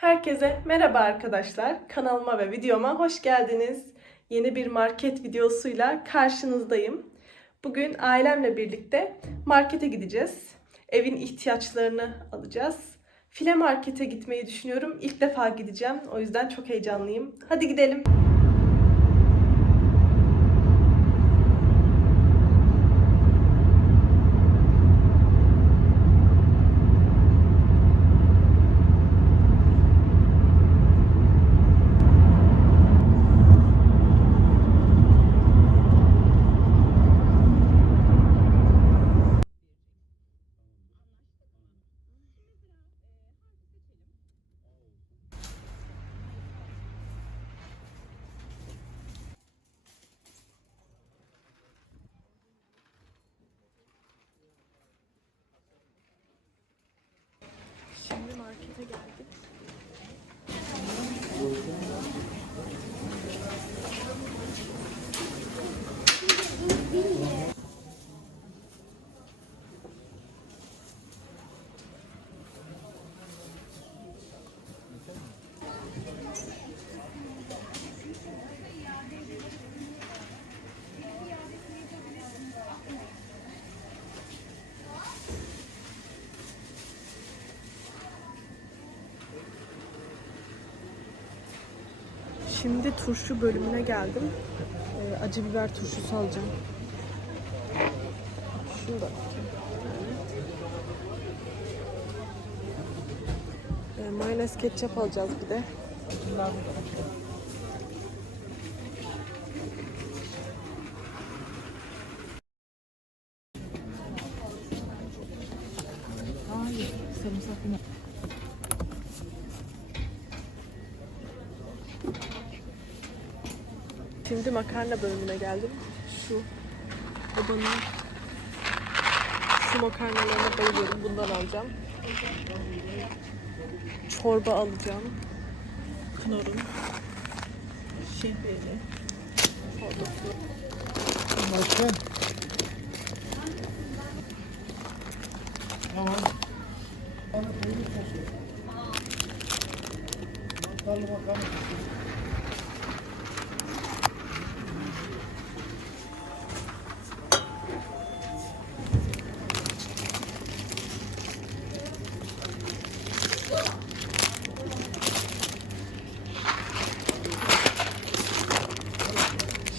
Herkese merhaba arkadaşlar. Kanalıma ve videoma hoş geldiniz. Yeni bir market videosuyla karşınızdayım. Bugün ailemle birlikte markete gideceğiz. Evin ihtiyaçlarını alacağız. File markete gitmeyi düşünüyorum. İlk defa gideceğim. O yüzden çok heyecanlıyım. Hadi gidelim. Şimdi markete geldik. Şimdi turşu bölümüne geldim. Ee, acı biber turşusu alacağım. Şunu da. Ee, mayonez ketçap alacağız bir de. Hayır, sarımsaklı Şimdi makarna bölümüne geldim. Şu babanın şu makarnalarına bayılıyorum. Bundan alacağım. Çorba alacağım. Knorr'un şehriyeli. Başkan. Tamam. Bana koyun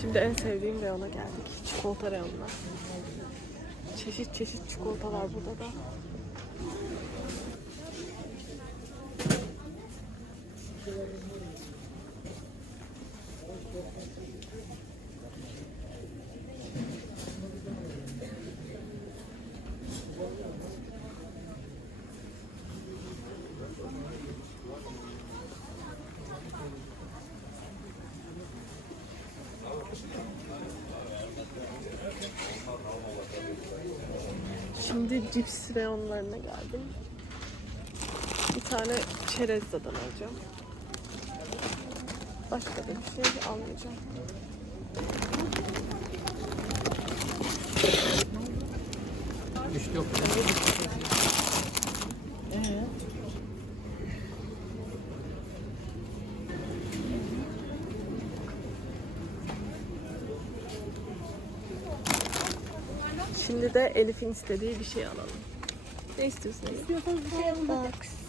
Şimdi en sevdiğim reyona geldik. Çikolata reyonuna. Çeşit çeşit çikolatalar burada da. Şimdi cips reyonlarına geldim. Bir tane çerezzadan alacağım. Başka da bir şey almayacağım. İşte yok. Ee? Şimdi de Elif'in istediği bir şey alalım. Ne istiyorsun Elif? Box.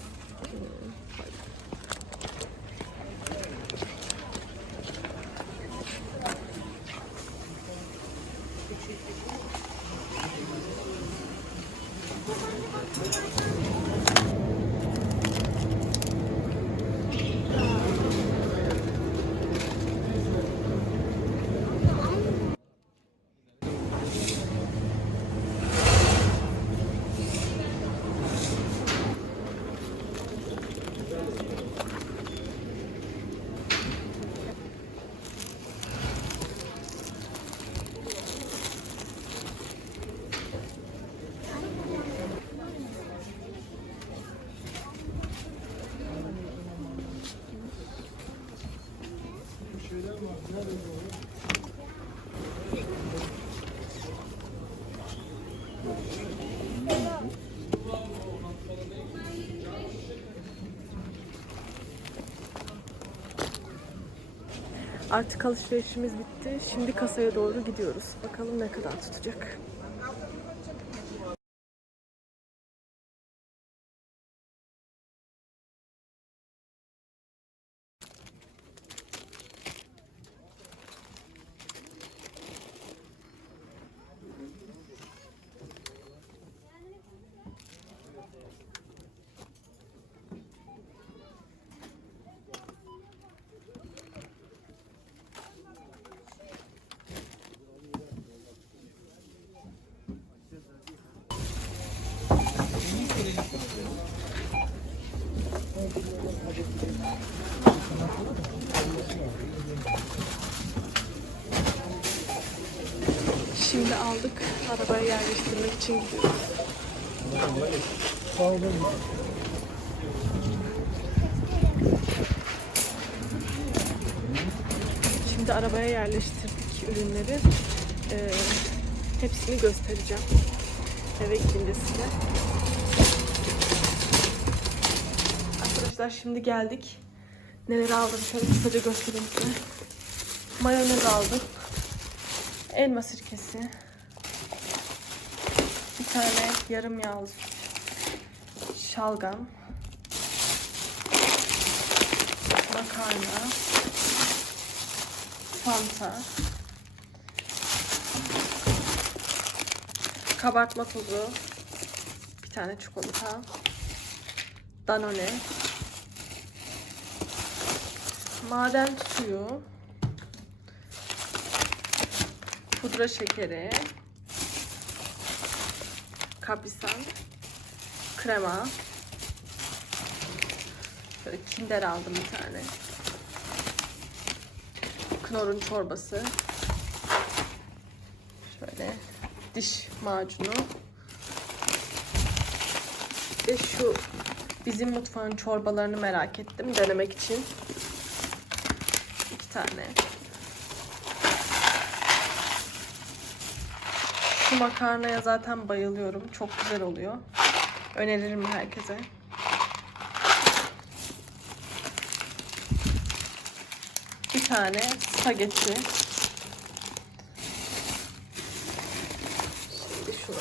Artık alışverişimiz bitti. Şimdi kasaya doğru gidiyoruz. Bakalım ne kadar tutacak. Şimdi aldık. Arabaya yerleştirmek için gidiyoruz. Sağ olun. Şimdi arabaya yerleştirdik ürünleri. Ee, hepsini göstereceğim. Eve gidince size. Arkadaşlar şimdi geldik. Neler aldım şöyle kısaca göstereyim size. Mayonez aldım. Elma sirkesi. Bir tane yarım yağlı şalgam. Makarna. Fanta. Kabartma tozu. Bir tane çikolata. Danone. Maden suyu. Pudra şekeri. Kaprisan. Krema. Şöyle kinder aldım bir tane. Knorr'un çorbası. Şöyle diş macunu. Ve şu bizim mutfağın çorbalarını merak ettim denemek için. İki tane. Şu makarnaya zaten bayılıyorum. Çok güzel oluyor. Öneririm herkese. Bir tane spagetti. Şimdi şunu.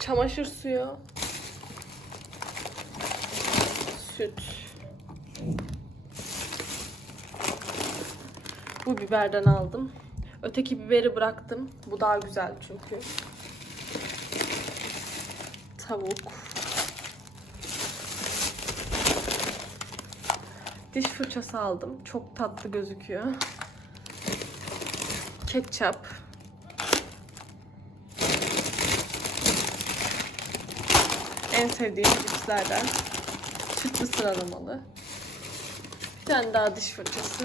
Çamaşır suyu. Süt. Bu biberden aldım. Öteki biberi bıraktım. Bu daha güzel çünkü. Tavuk. Diş fırçası aldım. Çok tatlı gözüküyor. Ketçap. En sevdiğim cipslerden. Süt mısır aromalı. Bir tane daha diş fırçası.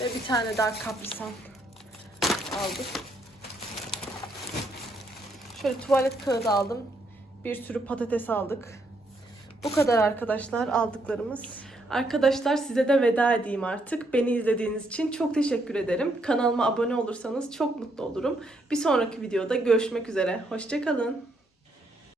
Ve bir tane daha kaprisan aldık. Şöyle tuvalet kağıdı aldım. Bir sürü patates aldık. Bu kadar arkadaşlar aldıklarımız. Arkadaşlar size de veda edeyim artık. Beni izlediğiniz için çok teşekkür ederim. Kanalıma abone olursanız çok mutlu olurum. Bir sonraki videoda görüşmek üzere. Hoşçakalın.